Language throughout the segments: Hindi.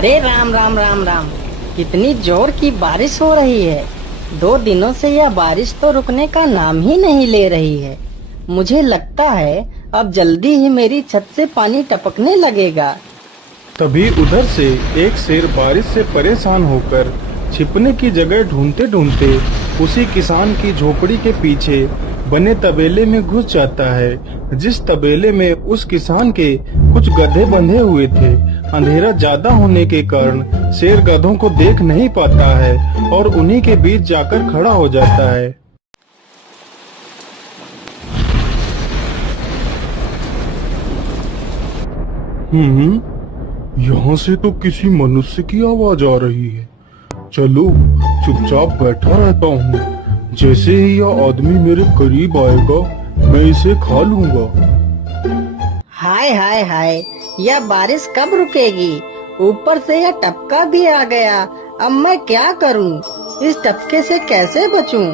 अरे राम राम राम राम। कितनी जोर की बारिश हो रही है। 2 दिनों से यह बारिश तो रुकने का नाम ही नहीं ले रही है। मुझे लगता है अब जल्दी ही मेरी छत से पानी टपकने लगेगा। तभी उधर से एक शेर बारिश से परेशान होकर छिपने की जगह ढूंढते ढूंढते उसी किसान की झोपड़ी के पीछे बने तबेले में घुस जाता है, जिस तबेले में उस किसान के कुछ गधे बंधे हुए थे। अंधेरा ज्यादा होने के कारण शेर गधों को देख नहीं पाता है और उन्हीं के बीच जाकर खड़ा हो जाता है। यहाँ से तो किसी मनुष्य की आवाज आ रही है। चलो चुपचाप बैठा रहता हूँ, जैसे ही यह आदमी मेरे करीब आएगा मैं इसे खा लूंगा। हाय हाय हाय, यह बारिश कब रुकेगी? ऊपर से यह टपका भी आ गया। अब मैं क्या करूं? इस टपके से कैसे बचूं?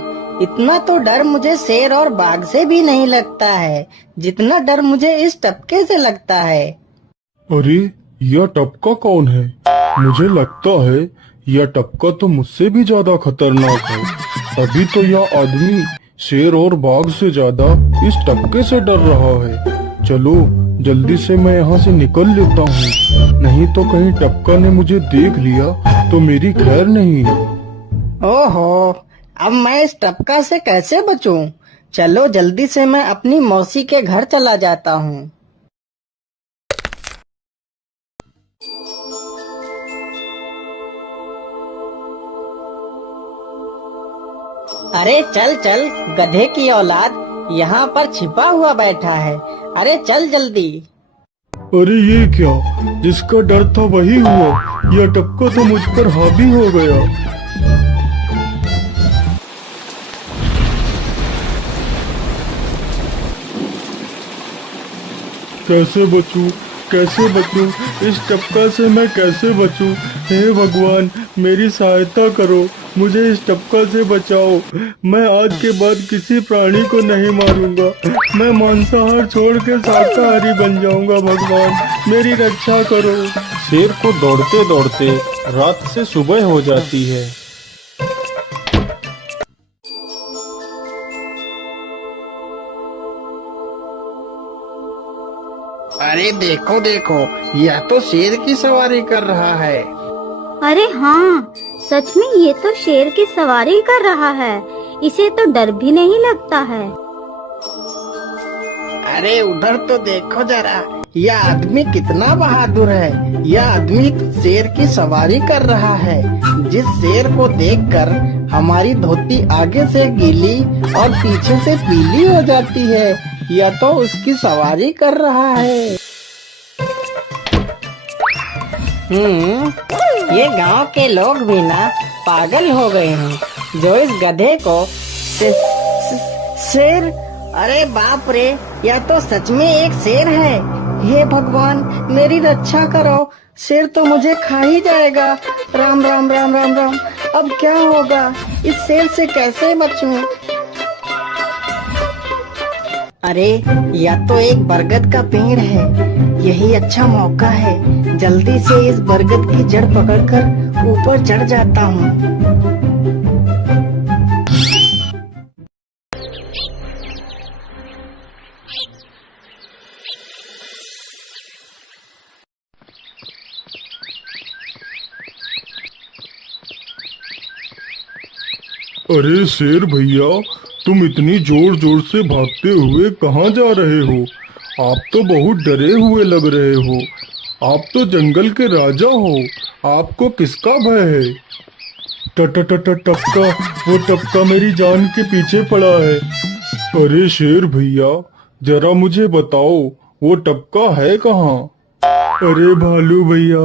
इतना तो डर मुझे शेर और बाघ से भी नहीं लगता है, जितना डर मुझे इस टपके से लगता है। अरे यह टपका कौन है? मुझे लगता है यह टपका तो मुझसे भी ज्यादा खतरनाक है। अभी तो यह आदमी शेर और बाघ से ज्यादा इस टपके से डर रहा है। चलो जल्दी से मैं यहाँ से निकल लेता हूँ, नहीं तो कहीं टपका ने मुझे देख लिया तो मेरी खैर नहीं। ओहो, अब मैं इस टपका से कैसे बचूं? चलो जल्दी से मैं अपनी मौसी के घर चला जाता हूँ। अरे चल चल गधे की औलाद, यहाँ पर छिपा हुआ बैठा है। अरे चल जल्दी। अरे ये क्या, जिसका डर था वही हुआ। यह टपका तो मुझ पर हावी हो गया। कैसे बचूं? कैसे बचूं? इस टपका से मैं कैसे बचूं? हे भगवान मेरी सहायता करो, मुझे इस टपका से बचाओ। मैं आज के बाद किसी प्राणी को नहीं मारूंगा, मैं मांसाहार छोड़ के शाकाहारी बन जाऊंगा। भगवान मेरी रक्षा करो। शेर को दौड़ते दौड़ते रात से सुबह हो जाती है। अरे देखो देखो, यह तो शेर की सवारी कर रहा है। अरे हाँ, सच में ये तो शेर की सवारी कर रहा है। इसे तो डर भी नहीं लगता है। अरे उधर तो देखो जरा, यह आदमी कितना बहादुर है। यह आदमी शेर की सवारी कर रहा है। जिस शेर को देखकर हमारी धोती आगे से गीली और पीछे से पीली हो जाती है, यह तो उसकी सवारी कर रहा है। ये गांव के लोग भी ना पागल हो गए हैं, जो इस गधे को शेर। अरे बाप रे, यह तो सच में एक शेर है। हे भगवान मेरी रक्षा करो, शेर तो मुझे खा ही जाएगा। राम राम राम राम राम। अब क्या होगा? इस शेर से कैसे बचूं? अरे यह तो एक बरगद का पेड़ है। यही अच्छा मौका है, जल्दी से इस बरगद की जड़ पकड़कर ऊपर चढ़ जाता हूँ। अरे शेर भैया, तुम इतनी जोर जोर से भागते हुए कहाँ जा रहे हो? आप तो बहुत डरे हुए लग रहे हो। आप तो जंगल के राजा हो, आपको किसका भय है? टपका, वो टपका मेरी जान के पीछे पड़ा है। अरे शेर भैया जरा मुझे बताओ, वो टपका है कहाँ? अरे भालू भैया,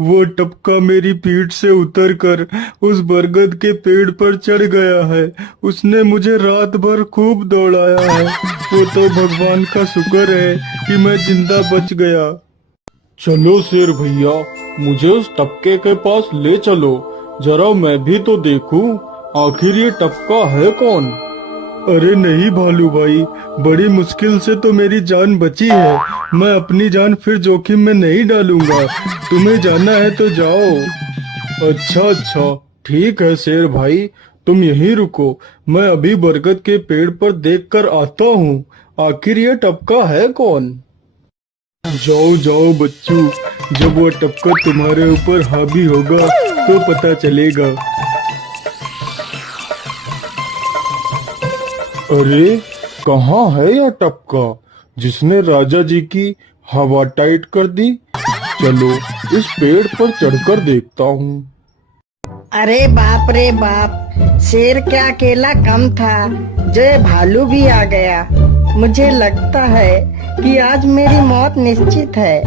वो टपका मेरी पीठ से उतरकर उस बरगद के पेड़ पर चढ़ गया है। उसने मुझे रात भर खूब दौड़ाया है। वो तो भगवान का शुक्र है कि मैं जिंदा बच गया। चलो शेर भैया, मुझे उस टपके के पास ले चलो, जरा मैं भी तो देखूं आखिर ये टपका है कौन। अरे नहीं भालू भाई, बड़ी मुश्किल से तो मेरी जान बची है। मैं अपनी जान फिर जोखिम में नहीं डालूंगा। तुम्हें जाना है तो जाओ। अच्छा अच्छा, ठीक है शेर भाई, तुम यहीं रुको। मैं अभी बरगद के पेड़ पर देखकर आता हूँ। आखिर ये टपका है कौन? जाओ जाओ बच्चू, जब वो टपका तुम्हारे ऊपर हावी होगा तो पता चलेगा। अरे कहाँ है यह टपका जिसने राजा जी की हवा टाइट कर दी? चलो इस पेड़ पर चढ़कर देखता हूँ। अरे बाप रे बाप, शेर क्या अकेला कम था, जो ये भालू भी आ गया। मुझे लगता है कि आज मेरी मौत निश्चित है।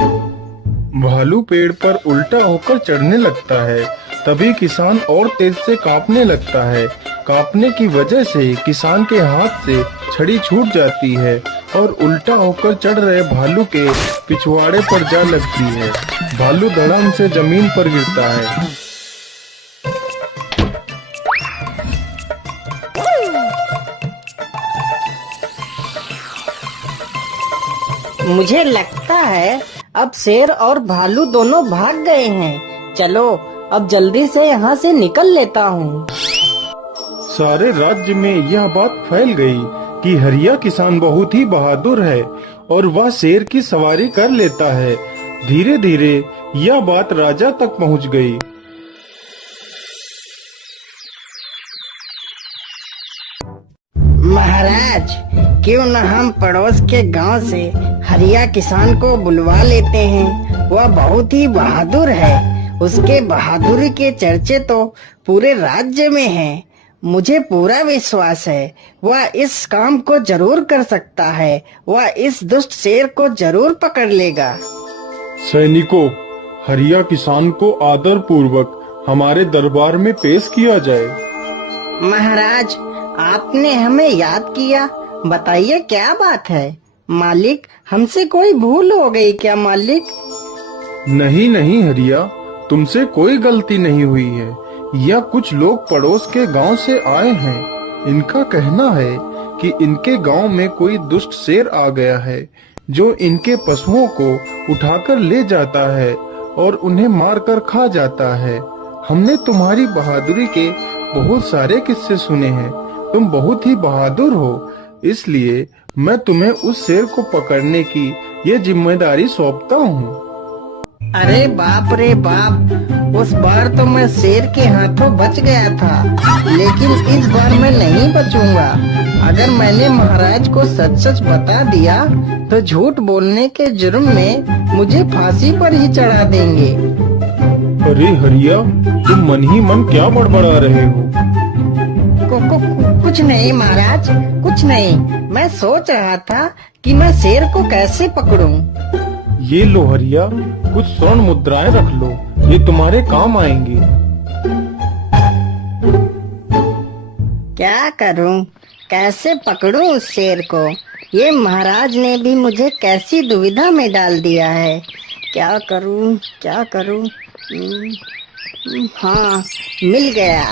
भालू पेड़ पर उल्टा होकर चढ़ने लगता है। तभी किसान और तेज से कांपने लगता है। कांपने की वजह से किसान के हाथ से छड़ी छूट जाती है और उल्टा होकर चढ़ रहे भालू के पिछवाड़े पर जा लगती है। भालू धड़ाम से जमीन पर गिरता है। मुझे लगता है अब शेर और भालू दोनों भाग गए हैं। चलो अब जल्दी से यहाँ से निकल लेता हूँ। सारे राज्य में यह बात फैल गई कि हरिया किसान बहुत ही बहादुर है और वह शेर की सवारी कर लेता है। धीरे धीरे यह बात राजा तक पहुँच गई। महाराज, क्यों न हम पड़ोस के गांव से हरिया किसान को बुलवा लेते हैं। वह बहुत ही बहादुर है। उसके बहादुरी के चर्चे तो पूरे राज्य में हैं। मुझे पूरा विश्वास है वह इस काम को जरूर कर सकता है। वह इस दुष्ट शेर को जरूर पकड़ लेगा। सैनिकों, हरिया किसान को आदर पूर्वक हमारे दरबार में पेश किया जाए। महाराज, आपने हमें याद किया। बताइए क्या बात है। मालिक, हमसे कोई भूल हो गई क्या मालिक? नहीं नहीं हरिया, तुमसे कोई गलती नहीं हुई है। यह कुछ लोग पड़ोस के गांव से आए हैं। इनका कहना है कि इनके गांव में कोई दुष्ट शेर आ गया है जो इनके पशुओं को उठाकर ले जाता है और उन्हें मारकर खा जाता है। हमने तुम्हारी बहादुरी के बहुत सारे किस्से सुने हैं। तुम बहुत ही बहादुर हो, इसलिए मैं तुम्हें उस शेर को पकड़ने की ये जिम्मेदारी सौंपता हूँ। अरे बाप रे बाप, उस बार तो मैं शेर के हाथों बच गया था, लेकिन इस बार मैं नहीं बचूंगा। अगर मैंने महाराज को सच सच बता दिया तो झूठ बोलने के जुर्म में मुझे फांसी पर ही चढ़ा देंगे। अरे हरिया, तुम मन ही मन क्या बड़बड़ा रहे हो? कुछ नहीं महाराज, कुछ नहीं। मैं सोच रहा था कि मैं शेर को कैसे पकड़ूं। ये लो हरिया, कुछ स्वर्ण मुद्राएं रख लो, ये तुम्हारे काम आएंगी। क्या करूं, कैसे पकड़ूं उस शेर को? ये महाराज ने भी मुझे कैसी दुविधा में डाल दिया है। क्या करूं, क्या करूं? हाँ, मिल गया।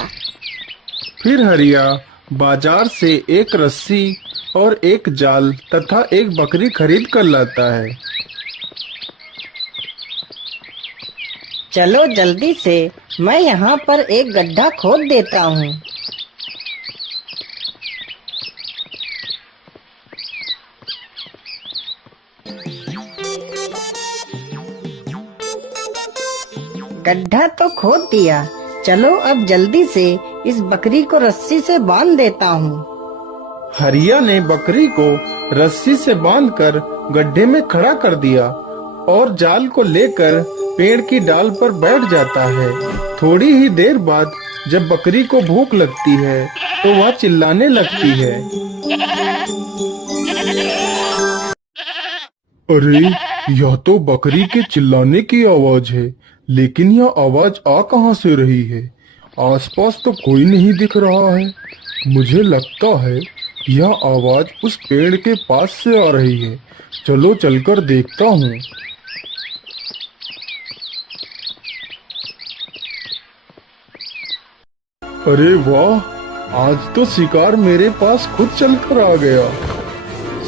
फिर हरिया बाजार से एक रस्सी और एक जाल तथा एक बकरी खरीद कर लाता है। चलो जल्दी से, मैं यहाँ पर एक गड्ढा खोद देता हूँ। गड्ढा तो खोद दिया। चलो अब जल्दी से इस बकरी को रस्सी से बांध देता हूँ। हरिया ने बकरी को रस्सी से बांधकर गड्ढे में खड़ा कर दिया और जाल को लेकर पेड़ की डाल पर बैठ जाता है। थोड़ी ही देर बाद जब बकरी को भूख लगती है तो वह चिल्लाने लगती है। अरे, यह तो बकरी के चिल्लाने की आवाज है, लेकिन यह आवाज आ कहां से रही है? आसपास तो कोई नहीं दिख रहा है। मुझे लगता है यह आवाज उस पेड़ के पास से आ रही है। चलो चलकर देखता हूँ। अरे वाह, आज तो शिकार मेरे पास खुद चलकर आ गया।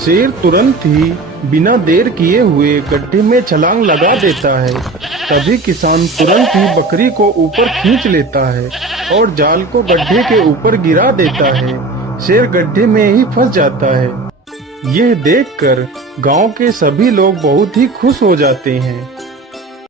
शेर तुरंत ही बिना देर किए हुए गड्ढे में छलांग लगा देता है। तभी किसान तुरंत ही बकरी को ऊपर खींच लेता है और जाल को गड्ढे के ऊपर गिरा देता है। शेर गड्ढे में ही फंस जाता है। यह देखकर गांव के सभी लोग बहुत ही खुश हो जाते हैं।